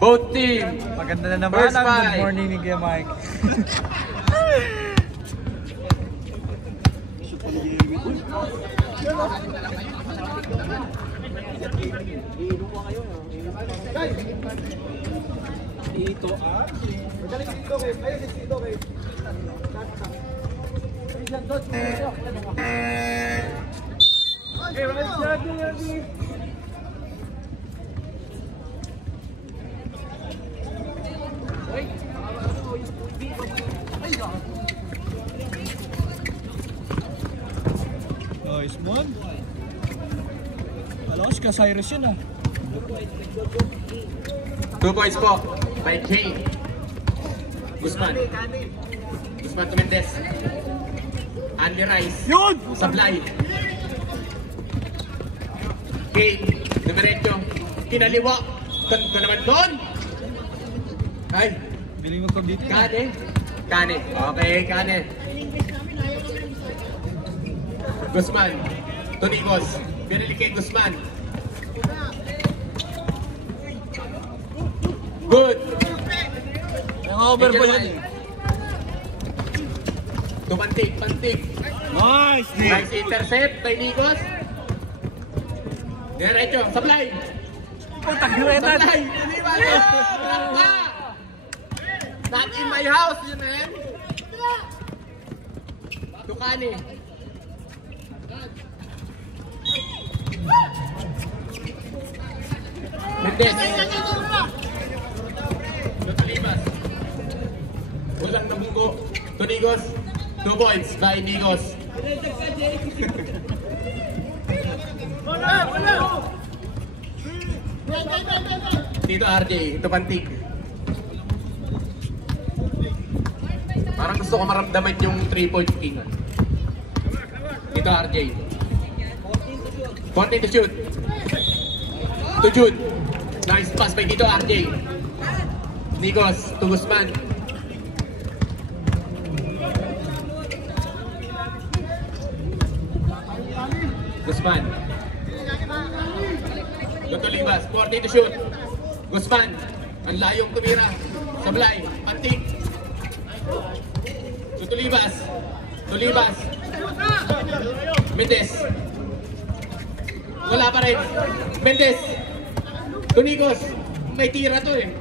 Both team. Maganda na naman ang good morning ni Kuya Mike. Dito ah. Magaling dito kay. Ayun dito kay. Hey, right shot niya. Nice one. Alas ka Cyrus yun ah. 2 points po by Kane. Guzman. Guzman to Mendez. Andy Rice. Yun! Sablay. Kane. Numeretyo. Kinaliwa. Ganto naman doon. Ay. Biling mag-compete. Kane. Kane. Okay, Kane. Guzman. Tonigos. Pinili kay Guzman. Good. Yung over po yan eh. Tumantig, pantig. Nice! Nice intercept by Nigos. Diretso, sablay. Putang hiretan! Sablay. Not in my house, yun man. Tukani. Mendez. Notolibas. Walang nabugo. Tonigos. 2 points by Nigos. Dito RJ, ito pantig. Parang gusto ko maramdaman yung 3-point king. Dito RJ. 14 to shoot. To Jude. Nice pass by dito RJ. Nigos to Guzman. Guzman. Notolibas, 40 to shoot. Guzman. Ang layong tumira. Sablay. Pantik. Notolibas. Tolibas. Mendez. Wala pa rin. Mendez. Tonigos. May tira to eh.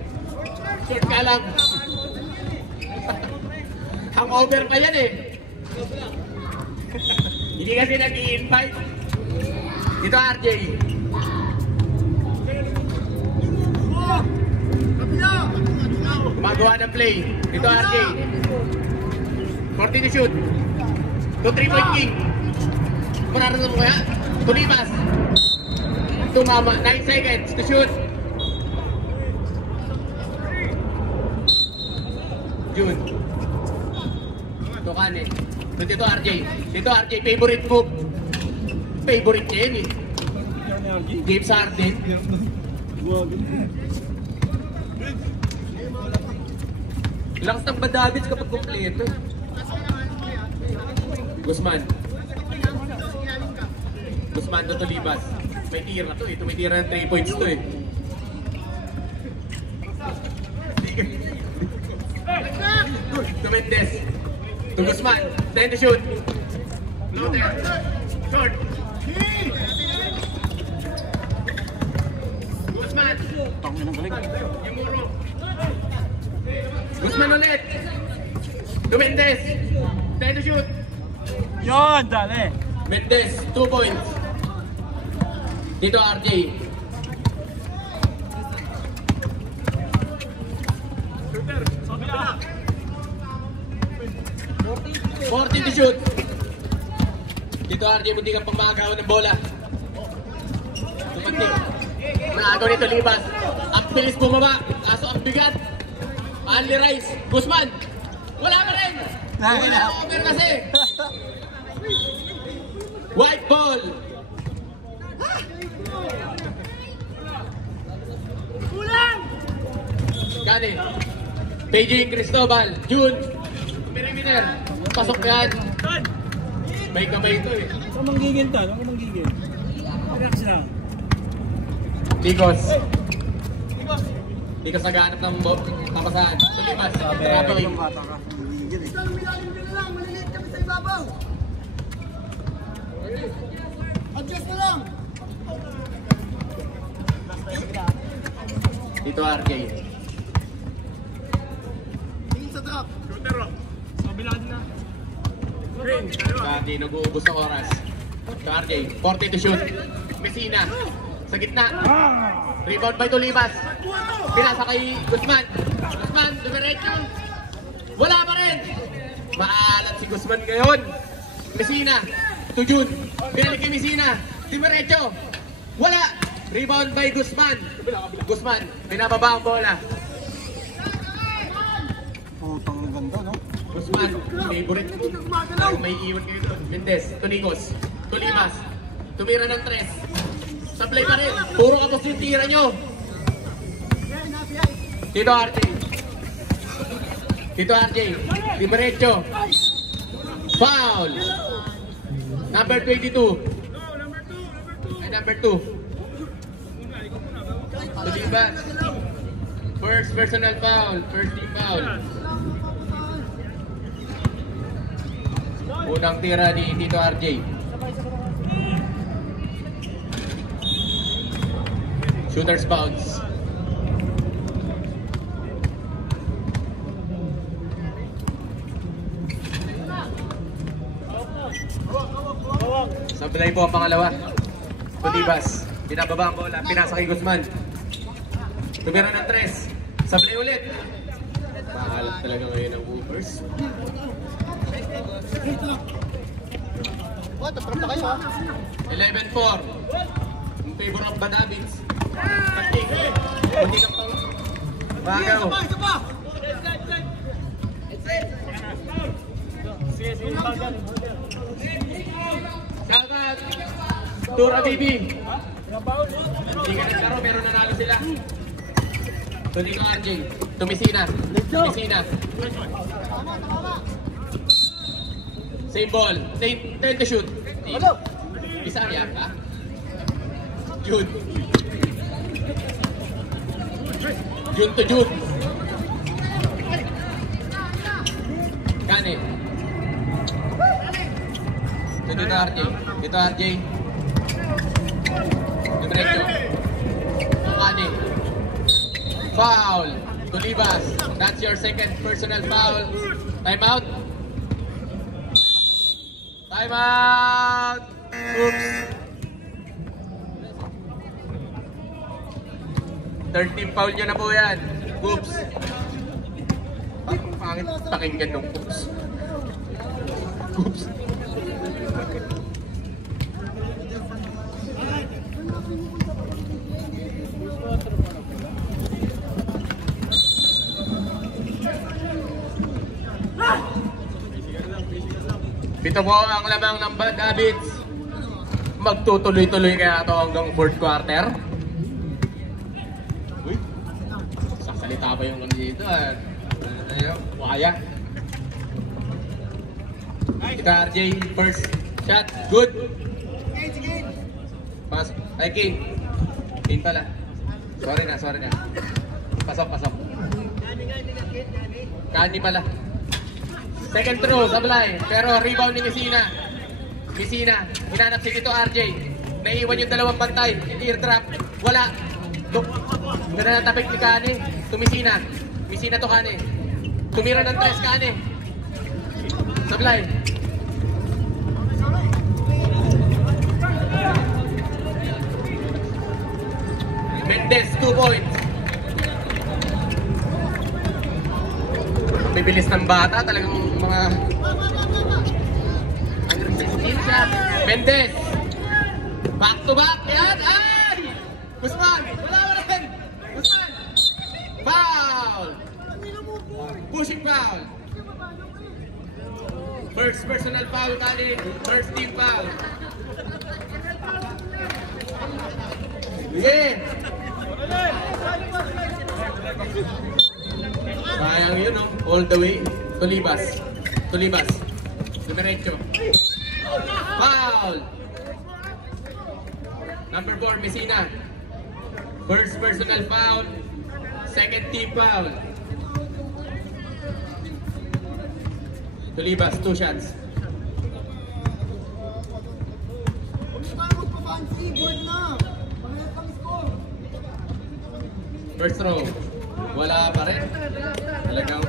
Short ka lang. Hangover pa yan eh. Hindi kasi nag-i-invite. Dito RJ. Gumagawa ng play. Dito RJ. 40 to shoot. To 3-point king. Mararasan mo kaya? Tulimas. Tumama. 9 seconds to shoot. June. Tukane. Dito RJ. Dito RJ. Favorite move. Favorite niya yun eh. Gabe Sarden. Lakas ng Badabits kapag kumpleto. Guzman. Guzman to Tolibas. May tira to eh. May tira ng 3 points to eh. To Mendez. To Guzman. 10 to shoot. Loader. Short. Guzman. Yamuro. Guzman ulit. To Mendez. 10 to shoot. Yun! Dali! Mendez, 2 points. Dito RJ. Shooter, 14 to shoot. Dito RJ, hindi kang pamagaw ng bola. Tumanting. Naagaw nito Libas. Ang bilis bumaba. Kaso ang bigat. Andy Rice. Guzman. Wala pa rin. Over kasi. White ball. Kulang. Kani. Beijing Cristobal, June, perimeter, pasok yan. May kamay ito eh. Huwag manggigil to, huwag manggigil. Relax lang. Tigos. Tigos naghahanap ng kapasahan. Tulimas, traveling. Adjust na lang! Dito RJ. Tingin sa drop. Hindi nag-uubos ang oras. Ito RJ, 40 to shoot. Messina, sa gitna. Rebound by Tulimas. Pinasa kay Guzman. Guzman, dumiretso. Wala pa rin. Maalat si Guzman ngayon. Messina, to June. Pinalik kay Messina. Dumiretso. Wala. Rebound by Guzman. Guzman, binababa ang bola. Putang ganda, no? Guzman, favorite mo. May iwan kayo doon. Mendez, Tunikos, Tulimas. Tumira ng 3. Sablay pa rin. Puro kapos yung tira nyo. Tito RJ. Tito RJ. Dimerecho. Foul. Number 22. Ay, number 2. Tulibas. First personal foul. First team foul. Unang tira ni Tito RJ. Shooter's bounce. Sablay po ang pangalawa. Tulibas. Binababa ang bola. Pinasa kay Guzman. Tumira ng 3. Sablay ulit. Pangalat talaga ngayon ang Woofers. What? Tatrap na kayo, ha? 11-4. In favor of Banabits. Pagting. Hindi ka pang bagaw. Isa pa! Shoutout. Tura Bibi. Hindi ka naglaro pero nanalo sila. So dito RJ. Tumisina. Tumisina. Same ball. Same 10 to shoot. Isa yan ka. June. June to June. Kane. So dito RJ. Dito RJ. Diretso. Kane. Foul. Tulibas. That's your second personal foul. Time out. Time out. Oops. 13 foul nyo na po yan. Oops. Pangit pakinggan nung oops. Oops. Dito po ang lamang ng Banabits. Magtutuloy-tuloy kaya ito hanggang 4th quarter. Uy, sasalita pa yung dito ah. Waya. Kita RJ, first shot, good. Pas, ay King. King pala. Sorry na. Pasok. Kani pala. Second throw, sablay. Pero rebound ni Messina. Messina, hinanap si Tito RJ. Naiiwan yung dalawang bantay. Teardrop, wala. Nanatapik ni Kane. Tumisina. Messina to Kane. Tumira ng 3 Kane. Sablay. Mendez, 2 points. Bibilis ng bata, talagang mga 116 siya. Mendez. Back to back. Yan. Ay! Guzman. Wala rin. Guzman. Foul. Pushing foul. First personal foul tali. First team foul. Yeah. Sayang yun. all the way. Tulibas. Tulibas. Dumiretso. Foul! Number 4, Messina. First personal foul. Second team foul. Tulibas, 2 shots. Huwag tayo magpa-fancy. Board na. Pangayat kami score. First throw. Wala pa rin. Talagang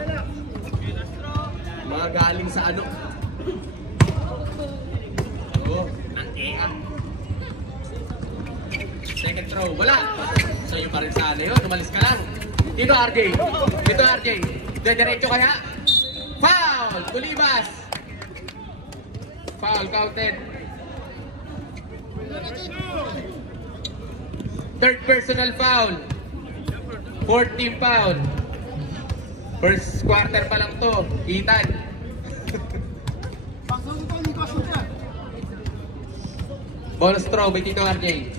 mga galing sa ano. Oo, ang EA. Second throw. Wala. Sa'yo pa rin sana yun. Umalis ka lang. Dito RJ. Dito RJ. Diretso kaya. Foul! Tulibas! Foul, counted. Third personal foul. Fourth team foul. First quarter pa lang to. Ethan. Paksa mo ito, hindi ko shoot yan. Ball throw by Tito RJ.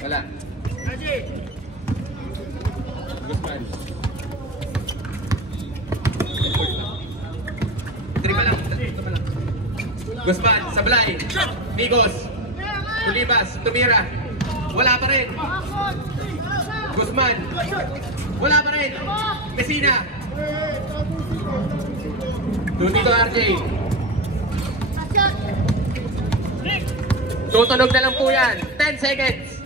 Wala. Guzman. Tripa lang. Guzman, sablay. Migos. Tulibas, tumira. Wala pa rin. Guzman. Wala pa rin. Messina. Dito RJ. Tutunog na lang po yan. 10 seconds.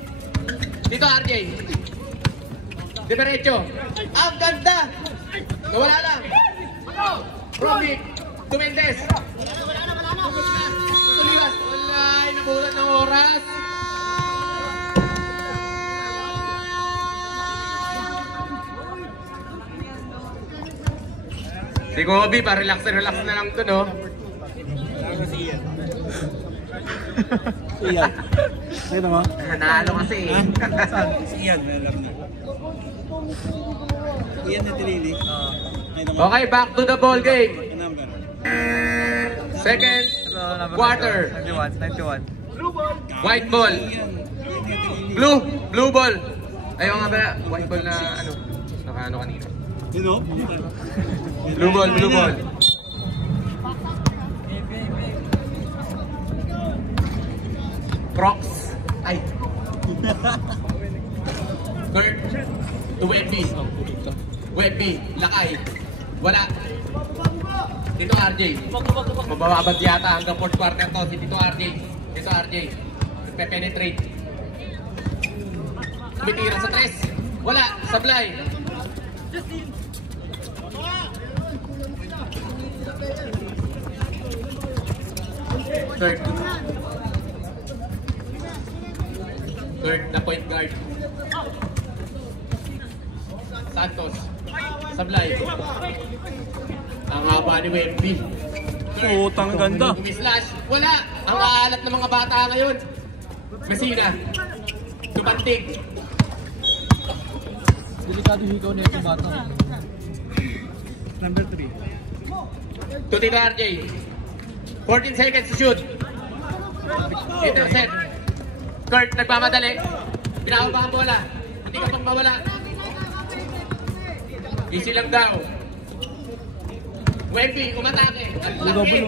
Dito RJ. Diretso. Ang ganda. Nawala lang. Romic. Tumendes. Tulibas. Wala. Inabulan ng oras. Si Kobe, pa-relax na lang to, no? Iyan. Ayun naman. Nanalo kasi. Si Iyan, alam na. Iyan na tilili. Ayun naman. Okay, back to the ball game. Yung number. Second Ito, number quarter. 91. White ball. Blue ball. Ayaw nga ba, white ball na ano? Naka ano kanina. You know? Blue ball. Crocs. Ay. Kurt. To Wemby. Wemby. Lakay. Wala. Dito RJ. Mabababad yata hanggang fourth quarter to. Si Dito RJ. Dito RJ. Nagpe-penetrate. Tumitira sa tres. Wala. Sablay. Third na point guard. Santos. Sablay. Ang haba ni Wemby. Putang ganda. Umislash. Wala. Ang aalat ng mga bata ngayon. Messina. Tumantig. Delikado higaw na itong bata. Number 3. To Tito RJ. 14 seconds to shoot. Intercept. Kurt, nagmamadali. Pinababa ang bola. Hindi ka pang mawala. Easy lang daw. Wemby, umatake. Ang laki.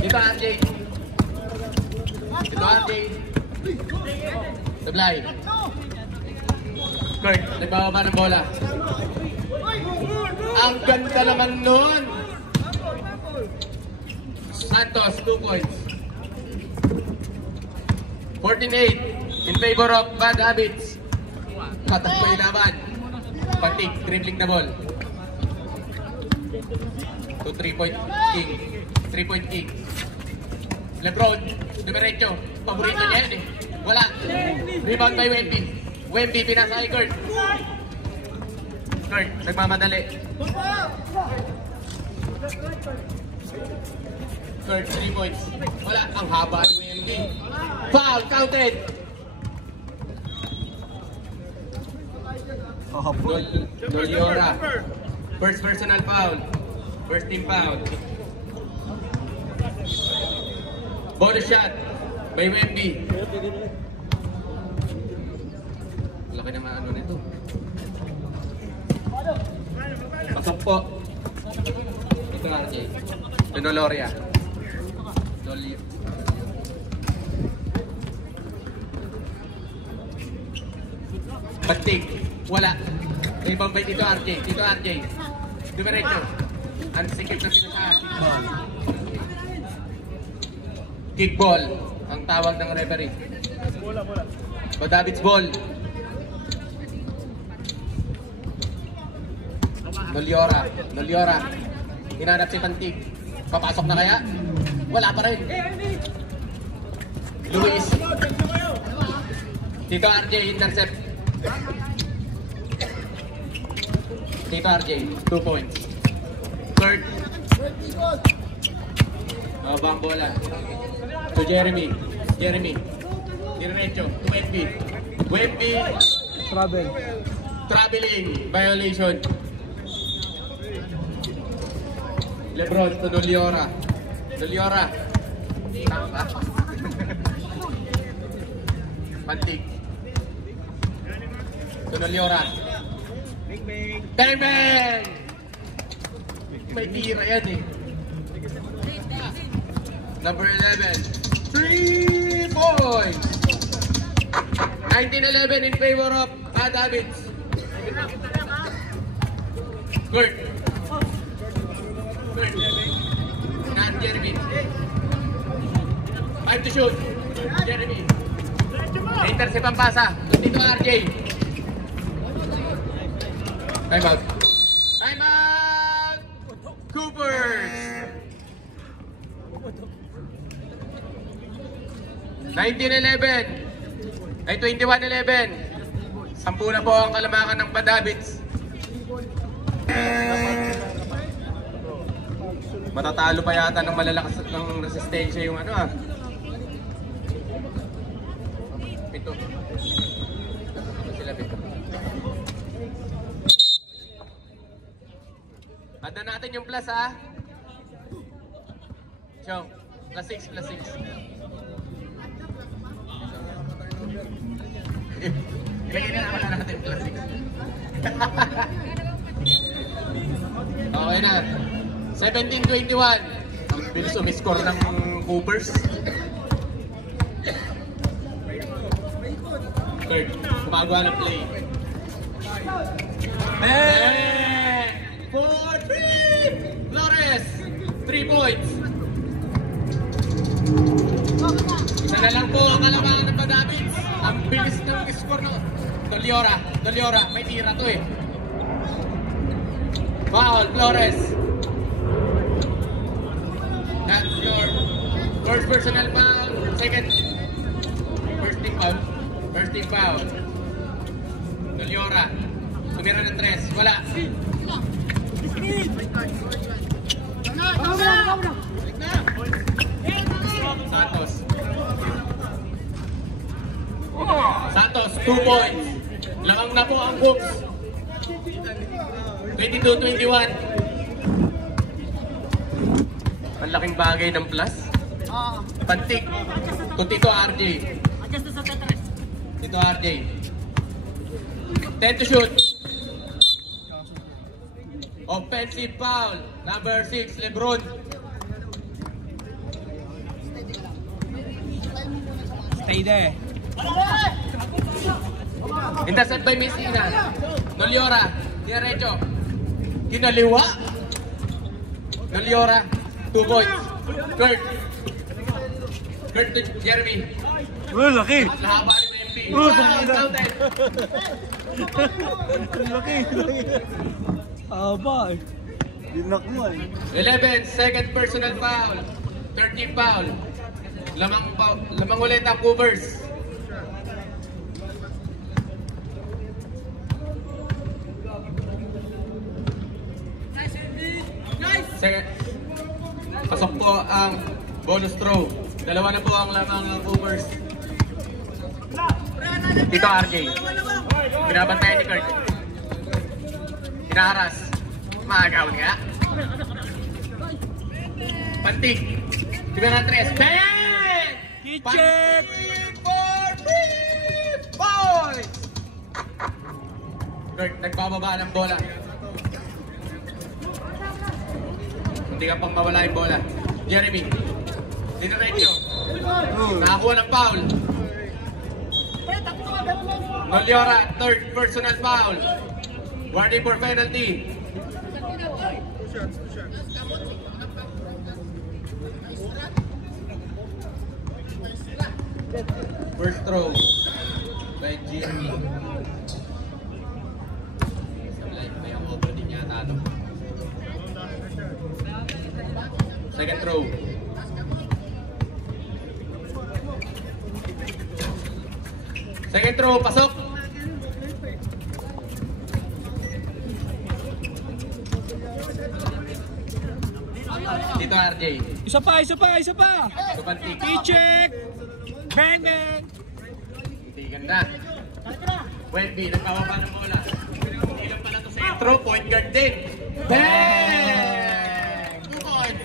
Dito RJ. Dito RJ. Sablay. Kurt, nagbababa ng bola. Ang ganda naman nun. Santos, 2 points. 14-8 in favor of bad habits. Katakbo yung laban. Patik, dribbling the ball. To 3-point king. 3-point king. Lebron, dumiretso. Paborito niya yun eh. Wala. Rebound by Wemby. Wemby, pinasa kay Kurt. Kurt, nagmamadali. Kurt, 3 points. Wala. Ang haba ni Wemby. Foul, counted. Noliora. First personal foul. First team foul. Bonus shot by Wemby. Laki naman ano nito. Pasok po. Ito RJ. Pinoloria. Dolly. Pantig. Wala. May bambay dito RJ. Dito RJ. Dumiretso. Ang sikip na sinasahan. Kickball. Ang tawag ng referee. David's ball. Noliora. Hinanap si Pantig. Papasok na kaya? Wala pa rin. Luis. Tito RJ, intercept. Tito RJ, 2 points. Third. Bang bola. To Jeremy. Diretso. To Wemby. Traveling. Violation. Lebron to Noliora. Tama. Pantig. To Noliora. Bang! May tira yan eh. Number 11. 3 points. 19-11 in favor of Davids. Kurt. Not Jeremy. 5 to shoot. Jeremy. Intercept ang pasa. Dito RJ. Time out. Coopers. 19-11. Ay 21-11. 10 na po ang kalamakan ng Davids. Matatalo pa yata ng malalakas ng resistensya yung ano ah. Pito. Sila pito. Add na natin yung plus ha. Show. +6. Ilagay na naman natin +6. Okay na. 17-21. Ang bilis umiscore ng Coopers. Third. Gumagawa ng play. 4-3! Flores! 3 points. Isa na lang po ang kalamangan ng Davids. Ang bilis ng score ng Noliora. May tira to eh. Foul, Flores. That's your first personal foul. Second. First team foul. Noliora. Tumira ng 3. Wala. Santos, 2 points. Lamang na po ang Hooks. 22-21. Ang laking bagay ng plus. Pantig. To Tito RJ. Tito RJ. 10 to shoot. Offensive foul. Number 6, Lebron. Stay there. Intercept by Messina. Noliora. Diretso. Kinaliwa. Noliora. 2 points. Kurt to Jeremy. Laki. Lahaba ni MP. Counted. Laki. Aba. Dinak mo eh. 11, second personal foul. 13 foul. Lamang ulit ang Coopers. Pasok po ang bonus throw. 2 na po ang lamang ng Coopers. Dito RJ. Binabantayan ni Kurt. Hinaharas. Maagaw niya. Pantig. Tiba na 3. Bang! Check! For 3 points! Kurt, nagbababa ng bola. Hindi ka pang mawala yung bola. Jeremy. Dinaretso. Nakakuha ng foul. Noliora, third personal foul. Warning for penalty. First throw by Jeremy. May over din yata ito. Second throw. Second throw, pasok. Dito RJ. Isa pa! Tubantik. I-check! Bang, bang! Hindi ganda. Wendy, nagpawapa ng bola. Hindi lang pala ito sentro, point guard din. Bang! 2 points.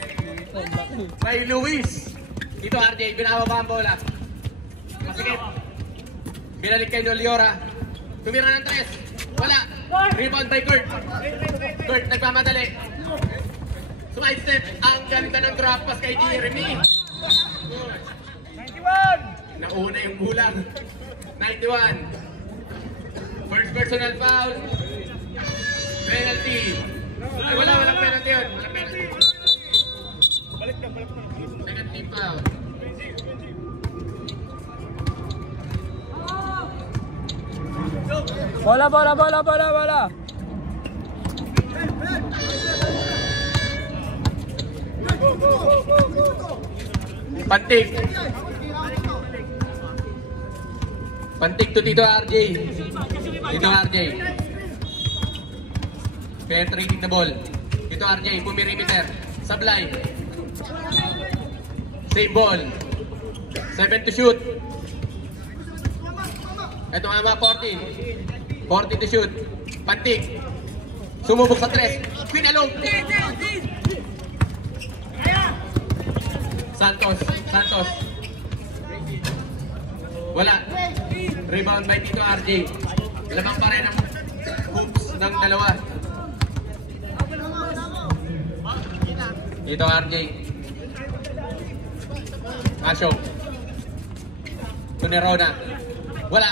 By Luis. Dito RJ, binababa ang bola. Masikip. Binalik kay Noliora. Tumira ng 3. Wala. Rebound by Kurt. Kurt, nagmamadali. Sidestep. Ang ganda ng drop pass kay Jeremy. 91! Nauna yung bulang. 91. First personal foul. Penalty. Ay, walang penalty yun. Walang penalty. Second team foul. Bola! Pantig. Pantig to Tito RJ. Tito RJ. Penetrating the ball. Tito RJ, pumirimeter. Sablay. Save ball. 7 to shoot. Ito nga mga 40. 40 to shoot. Pantig. Sumubok sa 3. Queen alone. Santos. Wala. Rebound by Tito RJ. Lamang pa rin ang hoops ng dalawa. Tito RJ. Asyo. Tunerona. Wala.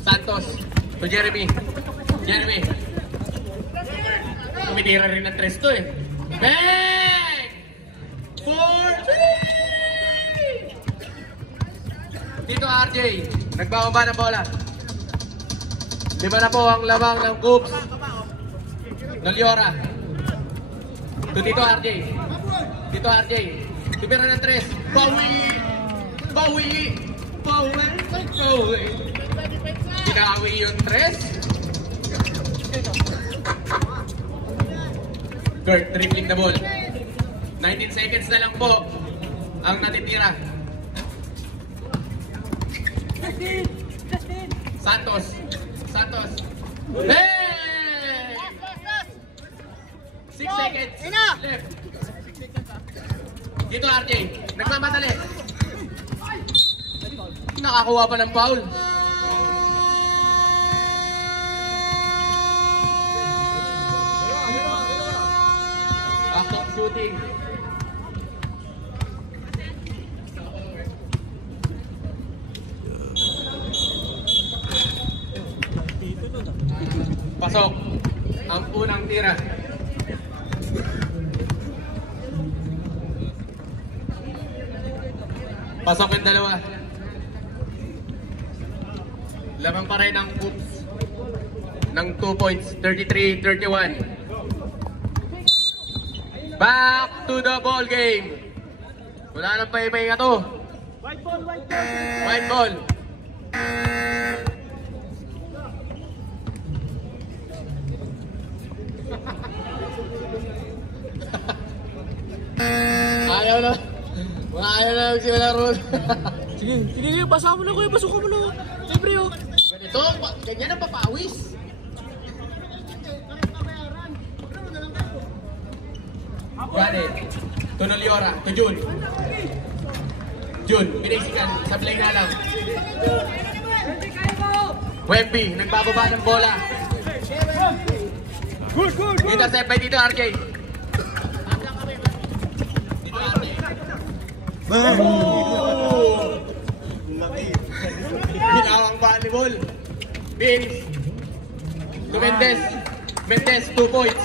Santos. To Jeremy. Tumitira rin ng 3 to eh. Bang! 4-3! Tito RJ, nagbababa ng bola. 5 na po ang lamang ng Coops. Noliora. To Tito RJ. Tumira ng 3. Bawi. Pinawi yung 3. Kurt, dribbling the ball. 19 seconds na lang po ang natitira. Santos. Hey! 6 seconds left. Dito RJ, nagmamadali. Nakakuha pa ng foul. Back shooting. Pasok ang unang tira. Pasok yung dalawa. Lamang pa rin ang Coops ng 2 points, 33-31. Back to the ball game. Wala nang pahipahinga to. White ball. Ayaw na. Ayaw na magsimula ron. Sige, basa mo na kuya, basuka mo na. Siyempre yun. Ganito, ganyan ang papawis. Gane, to Noliora, to Jun. Binasikan, sablay na lang. Wemby, nagbababa ng bola. Intercept by Tito RJ. Tito RJ. Ginawang volleyball. Vince. To Mendez. Mendez, 2 points.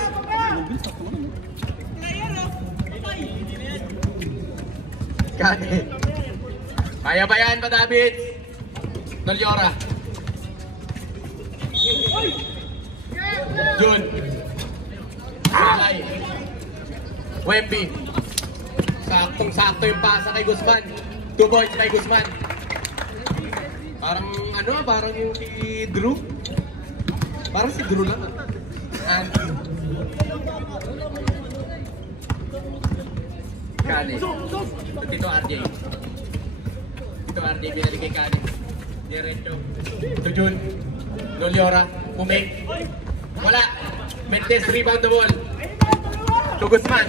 Kani. Kaya ba yan, David? Nolyora. Jun. Salay. Wemby. Saktong-sakto yung pasa kay Guzman. 2 points kay Guzman. Parang ano, parang yung si Drew. Parang si Drew lang. And Kani. Tito RJ. Tito RJ binalik kay Kani. Diretso. To Jun. Nolyora. Pumake. Wala. Mendez rebound the ball. To Guzman.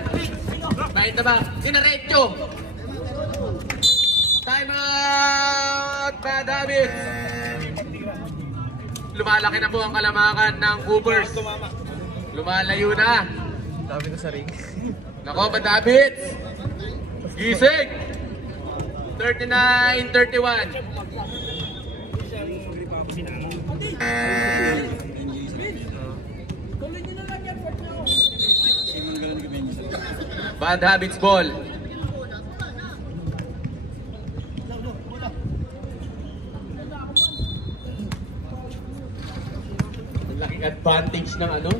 Bahit na ba? Dinaretso. Time out, David. Lumalaki na po ang kalamakan ng Coopers. Lumalayo na. Dami na sa ring. Nako, David. Gising. 39-31. Bad habits ball. Laking advantage ng ano,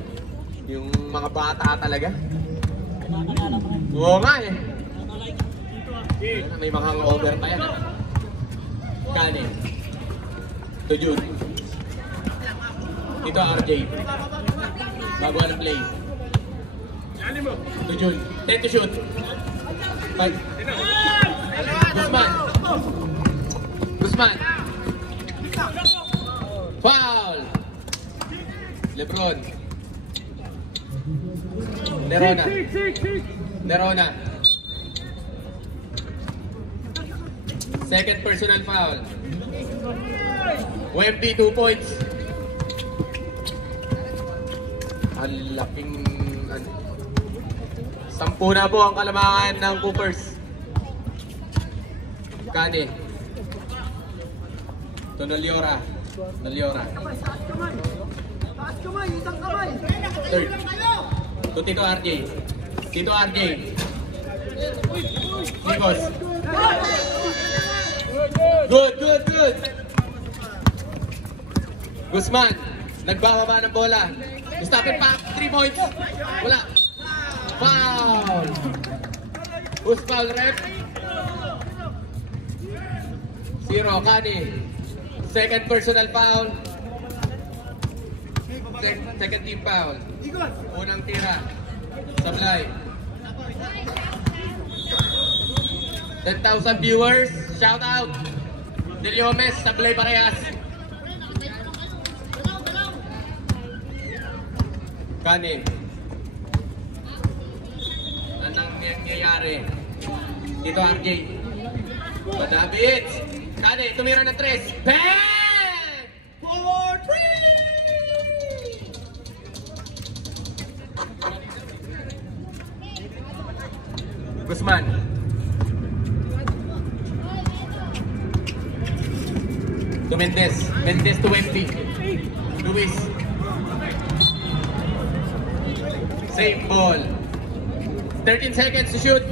yung mga bata talaga. Oo nga eh. May mga over pa yan. Kani. To Jun. Ito RJ. Bago ang play. To Jun. 10 to shoot. 5. Guzman. Guzman. Foul. Lebron. Nerona. Nerona. Second personal foul. Wemby 2 points. Ang laking ano. 10 na po ang kalamangan ng Coopers. Kani. To Nolyora. Nolyora. Taas kamay, isang kamay. Third. To Tito RJ. Tito RJ. Nikos. Good. Guzman. Nagbababa ng bola. Stop it back. 3 points. Wala. Foul. Who's foul, ref? 0. Kani. Second personal foul. Second team foul. Unang tira. Sablay. 10,000 viewers. Shout out. Deliomes, Sablay parehas. Kani. Anong nangyayari? Dito RJ. Madabit. Kani, tumira ng 3. Bang! 4-3! Guzman. To Mendez. Mendez to Wemby. Luis. Same ball. 13 seconds to shoot.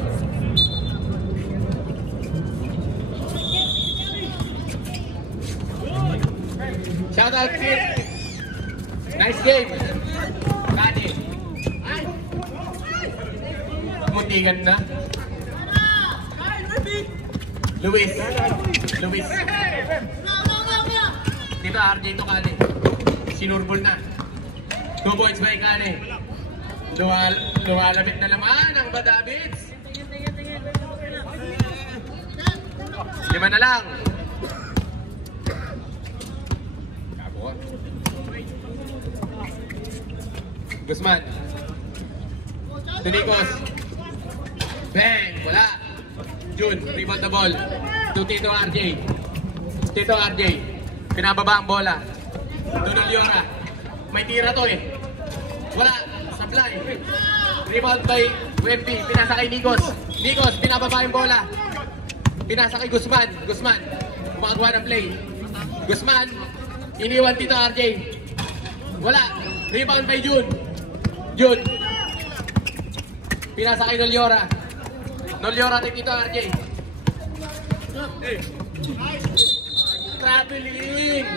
Shout out kid. Nice game. Kani. Muntikan na. Luis. Dito RJ to Kani. Sinurbol na. 2 points by Kani. Lumalabit na laman ang Badabits. 5 na lang. Guzman. Tunikos. Bang! Wala. Jun, rebound the ball. To Tito RJ. Tito RJ. Pinababa ang bola. Donald Liora. May tira to eh. Wala. Supply. Rebound by Wemby. Pinasa kay Nikos. Nikos, pinababa yung bola. Pinasa kay Guzman. Guzman. Gumagawa ng play. Guzman. Iniwan dito RJ. Wala. Rebound by June. June. Pinasa kay Noliora. Noliora rin dito RJ. Traveling.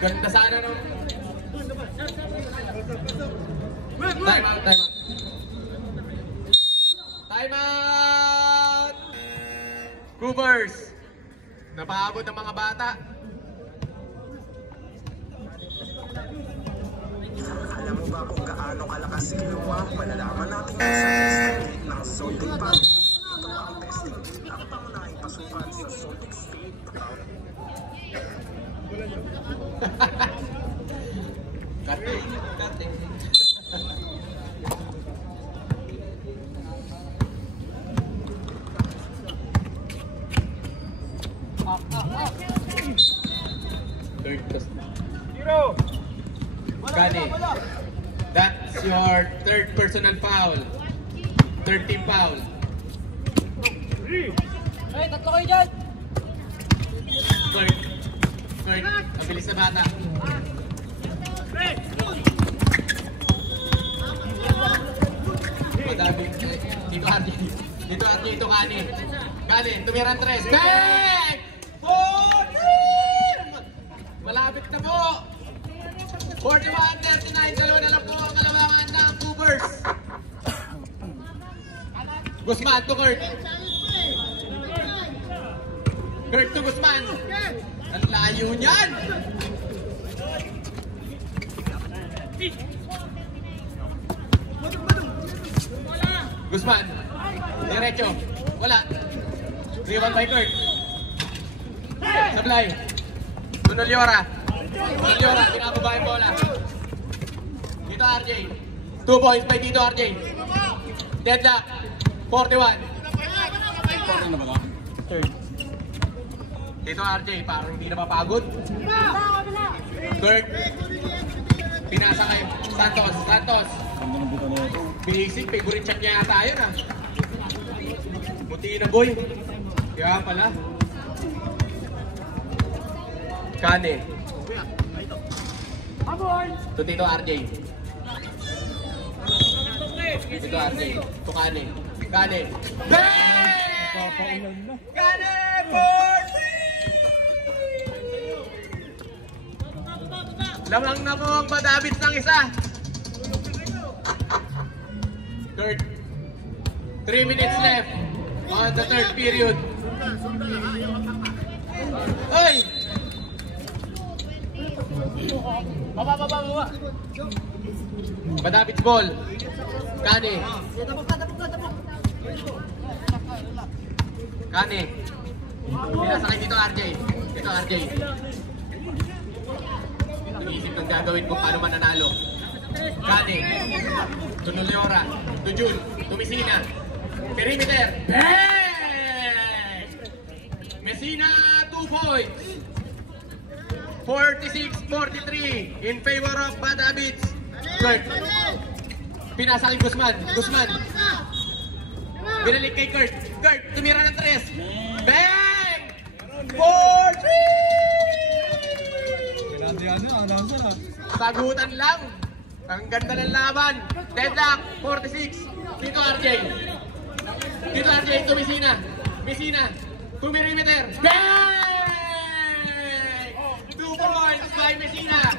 Ganda sana no. Time out, time out. Time out! Coopers! Napaabot ng mga bata. Alam mo ba kung gaano kalakas si Kiluwa? Malalaman natin sa testing ng Soltic Pump. Ito ang testing ang pangunahing pasukan sa Soltic Speed. Cutting, cutting. Third plus. Zero. Kani, that's your third personal foul. Third team foul. Ay, tatlo kayo dyan! Third. Third. Mabilis na bata. Madami. Dito RJ. Dito RJ. Ito Kani. Kani, tumirang tres. Bang! 14! Malapit na po. 41-39. Dalawa na lang po ang kalawangan ng Coopers. Guzman to Kurt. Kurt to Guzman. Ang layo niyan. Guzman. Diretso. Wala. Rebound by Kurt. Sablay. Noliora. Noliora. Pinababa yung bola. Dito RJ. 2 points by dito RJ. Deadlock. 41. Third. Dito RJ. Parang hindi na mapagod. Kurt. Pinasa kay Santos. Santos. Basic. Favorite shot niya yata yun ah. Buti na boy. Kaya pala. Kane. Ito dito RJ. Dito RJ. Ito Kane. Kane. Bang! Kane! 40! Lamang na po ang Badabits ng isa. Third. 3 minutes left on the third period. Oy! Baba! Badabits ball. Kane. Kane. Pinasakay dito RJ. Dito RJ. Iniisip ng gagawin kung paano mananalo. Kane. To Noliora. To Jun. To Messina. Perimeter. Bang! Messina 2 points. 46-43 in favor of Badabits. Kurt. Pinasa kay Guzman. Guzman. Binalik kay Kurt. Kurt, tumira ng 3. Bang! 4-3! Sagutan lang. Ang ganda ng laban. Deadlock, 46. Dito RJ. Dito RJ, ito Messina. Messina. 2 perimeter. Bang! 2 points by Messina.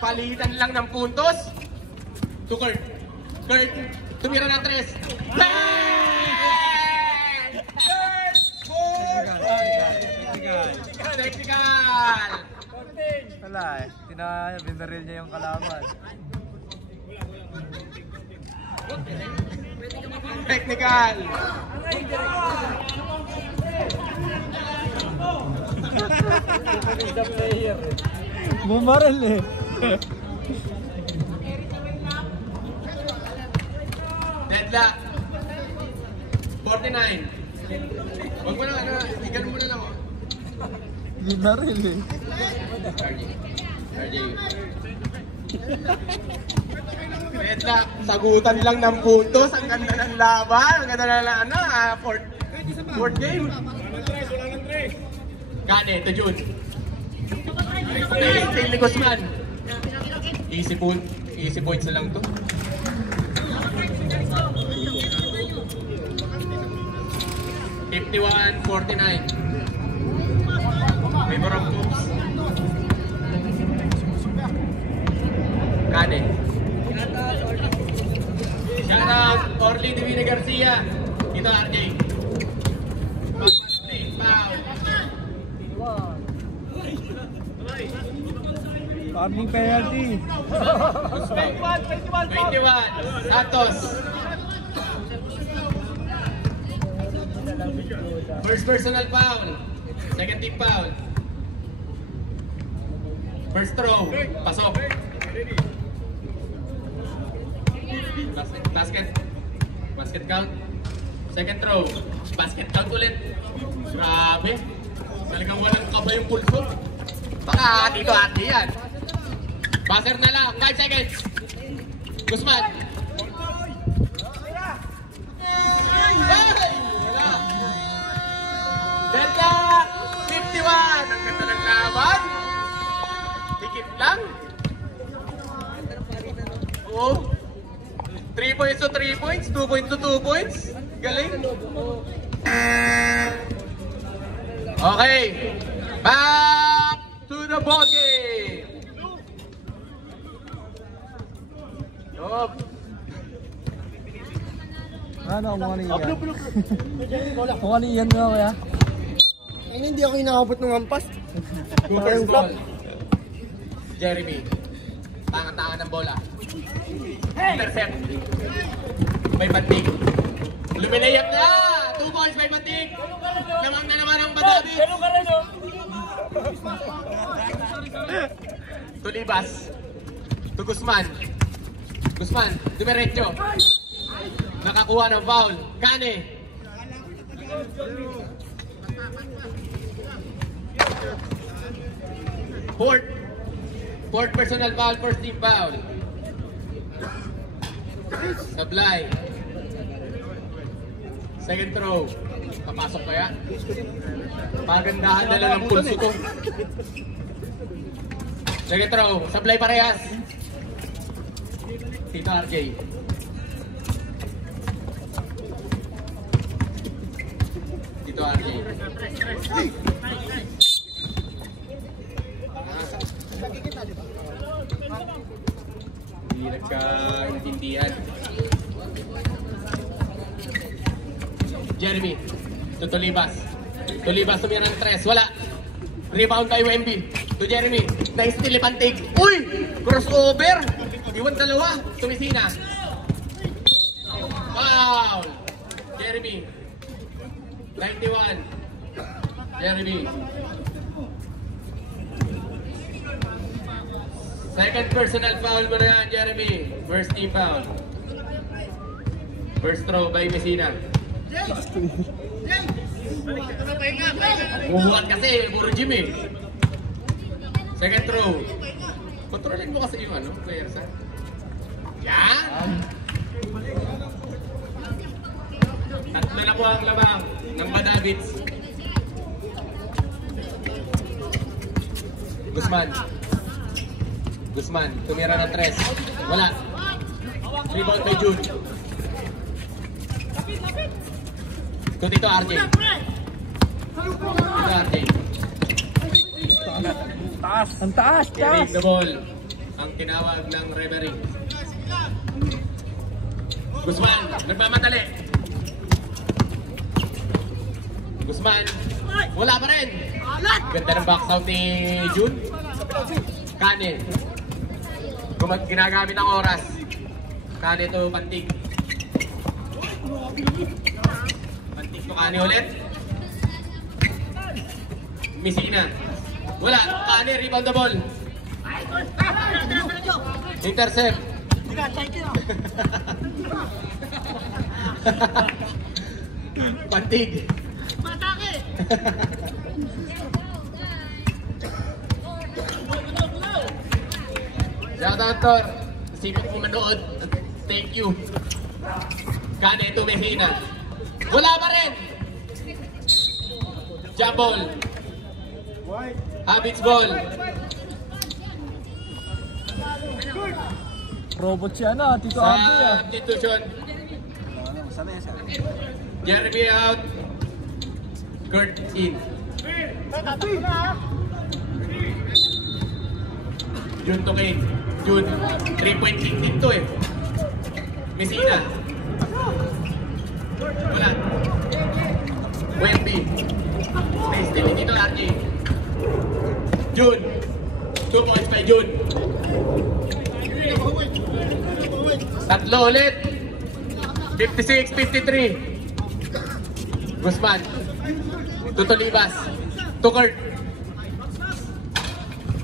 Palitan lang ng puntos. To Kurt. Kurt, tumira ng 3. Bang! Kurt! 4! Technical! Wala eh. Binaril niya yung kalaban. Technical! Bumaril eh. Deadlock. 49. Huwag mo na, igan mo na lang oh. Binaril eh. RJ. Red na, sagutan lang ng puntos. Ang ganda ng laban. Ang ganda ng fourth game. Kane, to June. Tail ni Guzman. Easy points na lang to. $51-49. Favor of moves. Kane. Shout out Orly Divina Garcia. Ito RJ. Foul. Farming penalty. 21. Santos. First personal foul. Second team foul. First throw. Pasok. Basket count. Second throw. Basket count ulit. Grabe. Talagang walang kaba yung pulso. Baka dito ate yan. Buzzer na lang. 5 seconds. Guzman. Ay! Wala. Delta 51. Ang ganda ng laban. Dikit lang. Oo. 3 points to 3 points. 2 points to 2 points. Galing. Okay. Back to the ball game. Yup. Ano, kung ano yan? Kung ano yan nga kaya? Ayun, hindi ako inakabot ng ampas. Cooper's ball. Jeremy. Tangan-tangan ng bola. Intercept. May banting. Luminayap na! 2 points may banting. Lamang na naman ang Badabit. Tulibas. To Guzman. Guzman, dumiretso. Nakakuha ng foul. Kane. Fourth personal foul, first team foul. Sablay. Second throw. Papasok kaya? Pagandahan na lang ang pulso to. Second throw. Sablay parehas. Tito RJ. Tito RJ. Hindi nagkaintindihan. Jeremy. To Tulibas. Tulibas tumira ng 3. Wala. Rebound kay UMB. To Jeremy. Na-steal ni Pantig. Uy! Crossover! Iwan dalawa. Tumisina. Foul! Jeremy. 91. Jeremy. Second personal foul mo na yan, Jeremy. First team foul. First throw by Messina. Bubuhat kasi, puro gym eh. Second throw. Kontrolin mo kasi yung players ha. Yan! Tatlo na po ang lamang ng Badabits. Guzman, tumira ng 3. Wala. Rebound by June. Ito dito RJ. Dito RJ. Ang taas! Carrying the ball. Ang tinawag ng referee. Guzman, nagmamadali. Guzman, wala pa rin. Ganda ng box out ni June. Kane. Ginagamit ang oras. Kane to Pantig. Pantig to Kane ulit. Messina. Wala. Kane, rebound the ball. Intercept. Pantig. Shoutout, Tor. Sipot mo manood. Thank you. Kane to Messina. Wala pa rin. Jump ball. Habits ball. Robot siya na, Tito Abby ah. Substitution. Jeremy out. Kurt in. Jun to Kane. Jun. 3-point kick dito eh. Messina. Wala. Wemby. Space din dito RJ. Jun. 2 points by Jun. Tatlo ulit. 56-53. Guzman. Tutulibas. Tukert.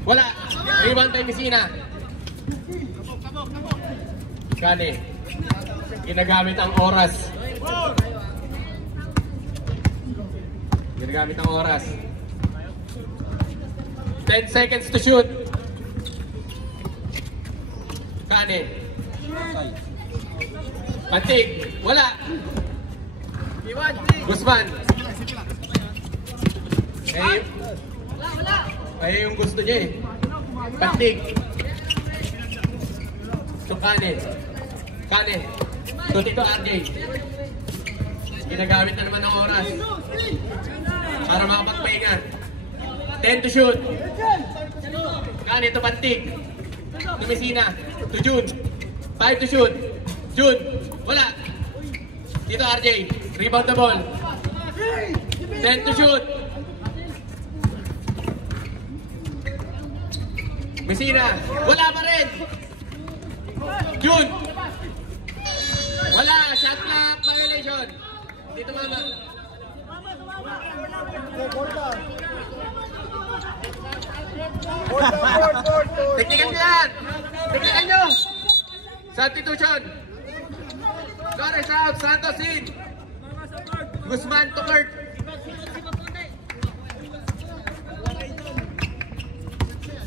Wala. Rebound kay Messina. Kane. Ginagamit ang oras. Ginagamit ang oras. 10 seconds to shoot. Kane. Pantig. Wala. Guzman. Ay yung gusto niya eh. Pantig. So Kane. Kane. So dito RJ. Ginagamit na naman ang oras. Para makapagpahinga. 10 to shoot. Kane to Pantig. To Messina. To Jun. 5 to shoot. Jun. Wala. Dito RJ. Rebound the ball. 10 to shoot. Messina. Wala pa rin. Jun. Wala. Shot clock violation. Dito mama. Technical yan. Technical nyo. Substitution. Torres out. Santos in. Guzman to Kurt.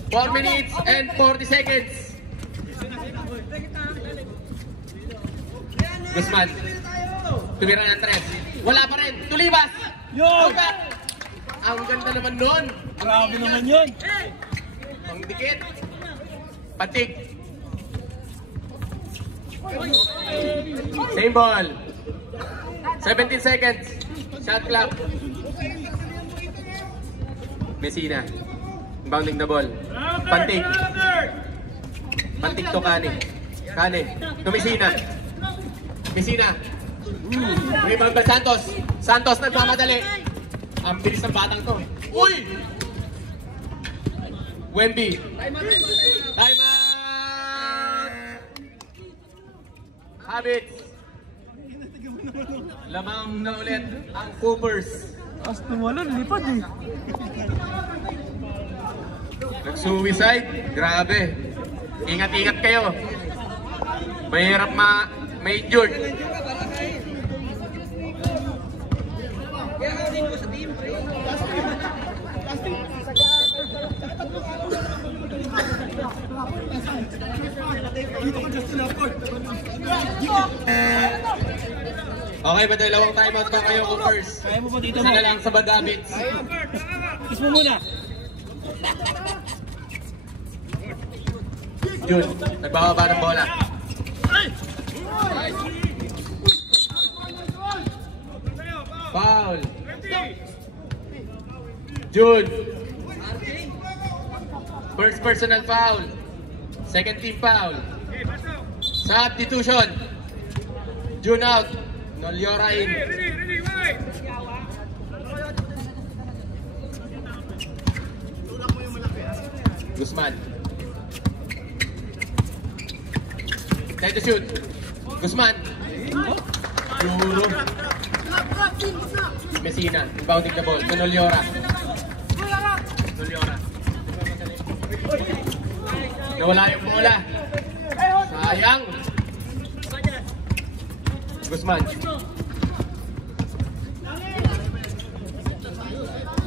Four minutes and 40 seconds. Guzman. Tumira ng tres. Wala pa rin. Tulibas. Yun! Ang ganda naman nun. Grabe naman yun. Ang dikit. Patig. Same ball. 17 seconds. Shot clock. Messina. Bounding the ball. Pantig. Pantig to Kane. Kane. To Messina. Messina. Rebound by Santos. Santos nagmamadali. Ang bilis ng batang to. Uy! Wemby. Time out! Habits. Lamang na ulit ang Coopers. As tumalon, lipad eh. Nag-suicide? Grabe. Ingat-ingat kayo. Mahirap ma-injured. Okay, ba dalawang timeout ba kayo, Coopers? Kaya mo ba dito Isa na lang sa bad habits. Kiss mo muna. Jun, nagbababa ng bola. Foul. Jun. First personal foul. Second team foul. Substitution. Jun out. Noliora in. Guzman. Time to shoot. Guzman. Duro. Messina. Bounding the ball. Noliora. Noliora. Nawala yung bola. Sayang. Guzman.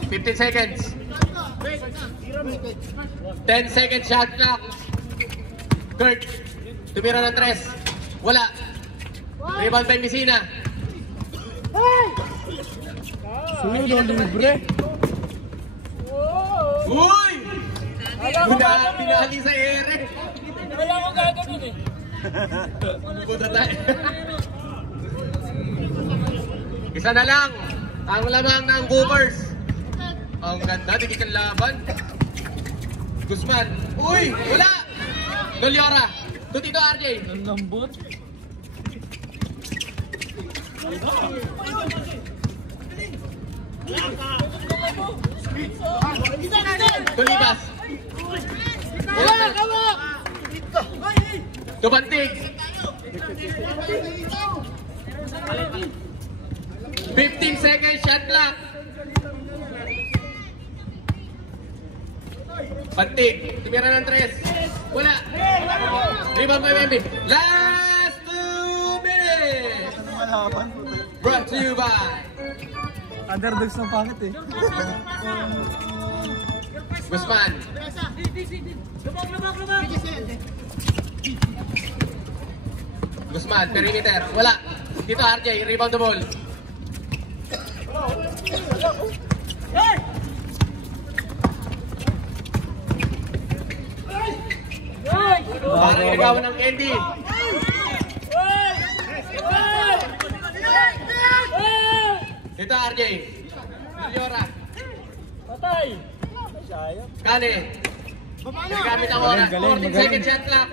15 seconds. 10 seconds shot clock. Kurt, tumira ng 3. Wala. Rebound by Messina. Sunod ang libre. Uy! Pinali sa ere. Wala akong gagawin eh. Punta tayo. Isa na lang ang lamang ng Boomers. Ang ganda, digit ang laban. Guzman. Uy! Wala! Doliora. Tutito RJ. Ang lambot. Tulibas. Tubantig. 15 seconds shot clock. Bantig. Tumira ng 3. Wala. Rebound by Membi. Last 2 minutes. Brought to you by Underdogs ng pangit eh. Guzman. Guzman, perimeter. Wala. Dito RJ, rebound the ball. Parang ginagawa ng Andy. Dito RJ. Doliora. Patay! Kane. Ginagamit ang oras. 14 seconds shot clock.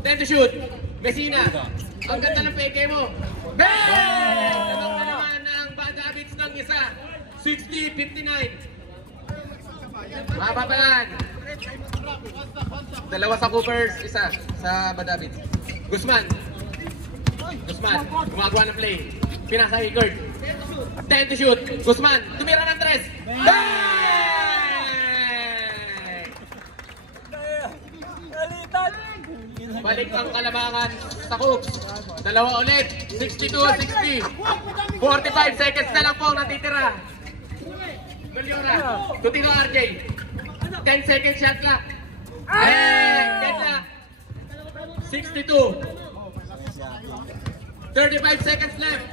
10 to shoot. Messina. Ang ganda ng peke mo. Bang! Tanong na naman ang Bad Habits ng isa. 60-59. Mapapalan. Dalawa sa Coopers, isa sa Bad Habits. Guzman. Guzman. Gumagawa ng play. Pinasa kay Kurt. 10 to shoot. Guzman. Tumira ng 3. Bang! Balik ang kalamangan sa Coops. Dalawa ulit. 62-60. 45 seconds na lang po ang natitira. Doliora. Tutino RJ. 10 seconds shot clock. Dead lock. 62. 35 seconds left.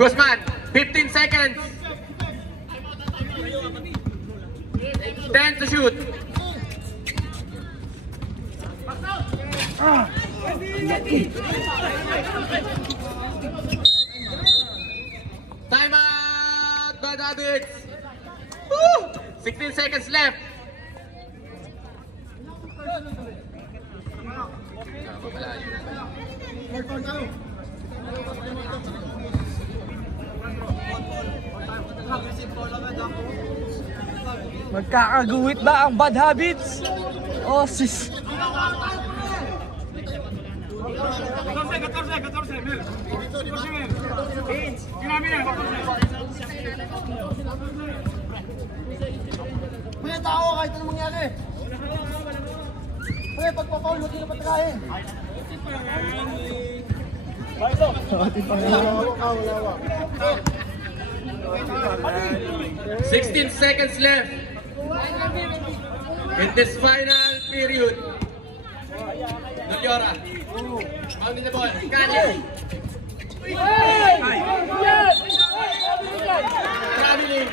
Guzman. 15 seconds. 10 to shoot. Time out, Bad Habits. Woo! 16 seconds left. Magkakaguhit ba ang Bad Habits? Oh, sis. May tao kahit anong mangyari. Pre, pagpapaul, huwag nyo patrahin. 16 seconds left in this final period. Doliora. Pounding the ball. Kane. Traveling.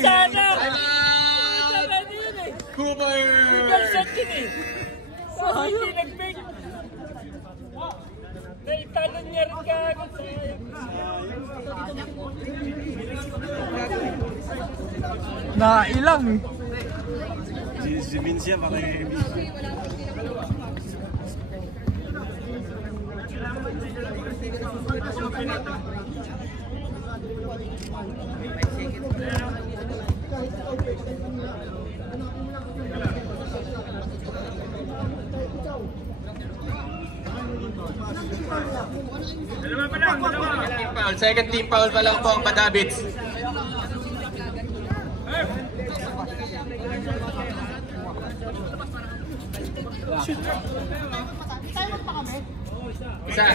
Time out. Cooper. Naitalon niya rin kagad. Nailang eh. Si Vincia Second team foul pa lang po ang Bad Habits. Isa.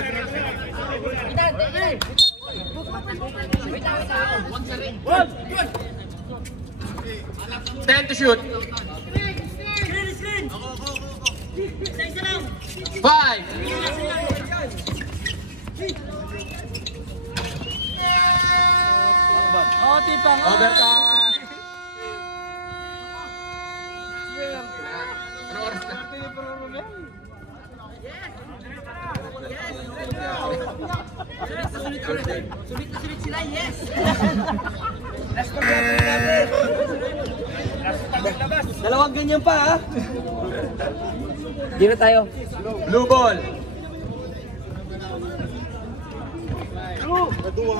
10 to shoot. 5. Oh, tipang. Overtime. Ano oras na? Sulit sila, yes! Dalawang ganyan pa, ha? Di na tayo. Blue ball.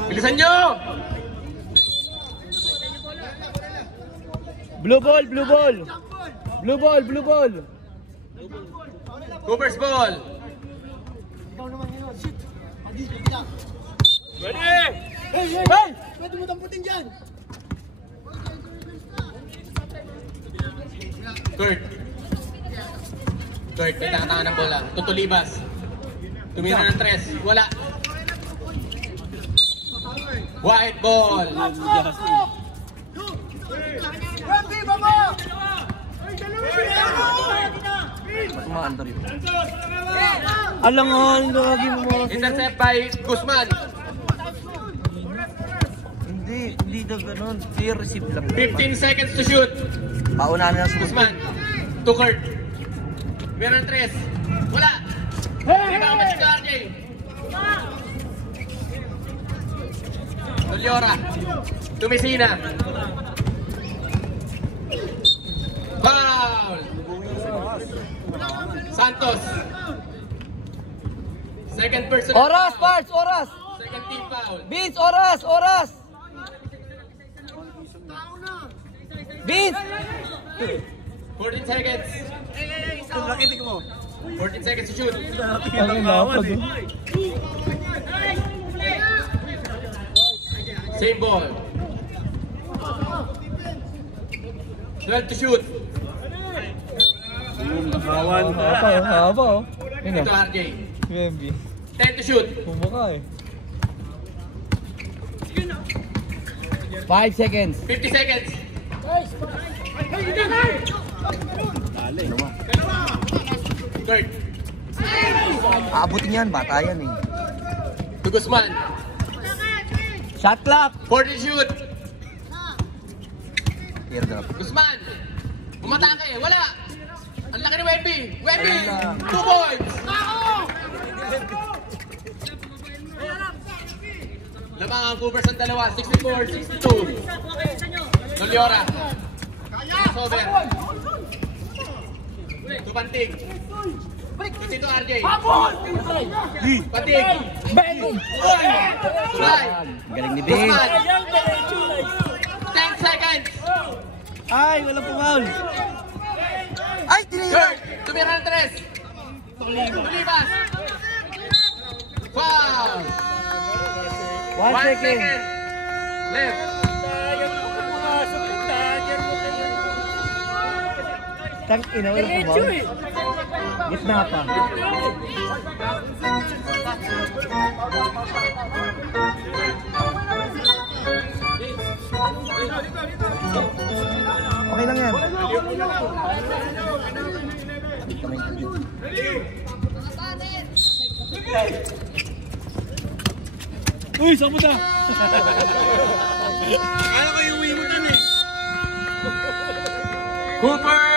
Bilisan nyo! Blue ball, blue ball. Blue ball, blue ball. Cooper's ball. Ikaw naman yun, shit! Pag-isa! Hey! Pwede mo tamputin dyan! Kurt. Kurt, may tanga ng bola. Tutulibas. Tumira ng 3. Wala. White ball. Randy, baba! Maandar yun. Alangan, lagi mo mga Intercept by Guzman. Hindi daw ganun. Clear receive lang. 15 seconds to shoot. Paunahan na si Guzman. To Kurt. Tumira ng 3. Wala. Rebound na si RJ. Tuliora. To Messina. Foul. Santos. Second personal Oras, foul. Parts, oras! Second team foul. Vince, oras, oras! Vince! 14 seconds. 14 seconds to shoot. Same ball. 12 to shoot. Haba, oh. Ito RJ. UMB. 10 to shoot. Bumaka eh. 5 seconds. 50 seconds. Kurt. Aabutin yan, bata yan eh. To Guzman. Shot clock! 40 to shoot. Teardrop. Guzman. Umatake. Wala. Ang laki ni Wemby. Wemby. 2 points. Lamang ang Coopers ang dalawa. 64-62. Noliora. Crossover. To Pantig. Kasi to RJ. Pantig. Fly. Galing ni Vince. Guzman. 10 seconds. Ay, walang pumaul. Ay, tinira! Kurt. Tumira ng 3. Tulibas. Foul. 1 second. Left. Tang ina, walang pumaul. Gitna pa. Okay lang yan. Uy, saan mo na? Akala ko yung uwi mo na eh. Cooper